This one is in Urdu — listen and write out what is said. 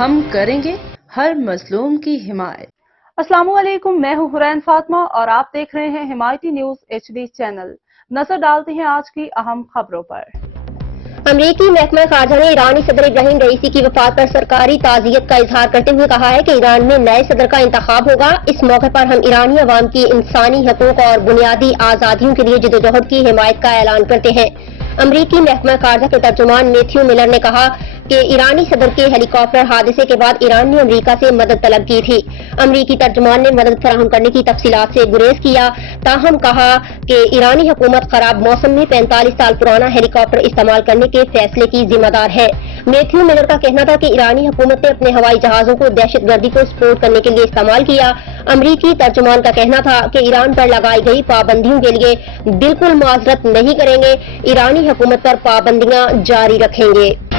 ہم کریں گے ہر مظلوم کی حمایت۔ السلام علیکم، میں ہوں حرین فاطمہ اور آپ دیکھ رہے ہیں حمایتی نیوز HD چینل۔ نظر ڈالتے ہیں آج کی اہم خبروں پر۔ امریکی محکمہ خارجہ نے ایرانی صدر ابراہیم رئیسی کی وفات پر سرکاری تعزیت کا اظہار کرتے ہوئے کہا ہے کہ ایران میں نئے صدر کا انتخاب ہوگا۔ اس موقع پر ہم ایرانی عوام کی انسانی حقوق اور بنیادی آزادیوں کے لیے جدوجہد کی حمایت کا اعلان کرتے ہیں۔ امریکی محکمہ خارجہ کے ترجمان میتھیو ملر نے کہا کہ ایرانی صدر کے ہیلی کاپٹر حادثے کے بعد ایران نے امریکہ سے مدد طلب کی تھی۔ امریکی ترجمان نے مدد فراہم کرنے کی تفصیلات سے گریز کیا، تاہم کہا کہ ایرانی حکومت خراب موسم میں 45 سال پرانا ہیلی کاپٹر استعمال کرنے کے فیصلے کی ذمہ دار ہے۔ میتھیو ملر کا کہنا تھا کہ ایرانی حکومت نے اپنے ہوائی جہازوں کو دہشت گردی کو سپورٹ کرنے کے لیے استعمال کیا۔ امریکی ترجمان کا کہنا تھا کہ ایران پر لگائی گئی پابندیوں کے لیے بالکل معذرت نہیں کریں گے، ایرانی حکومت پر پابندیاں جاری رکھیں گے۔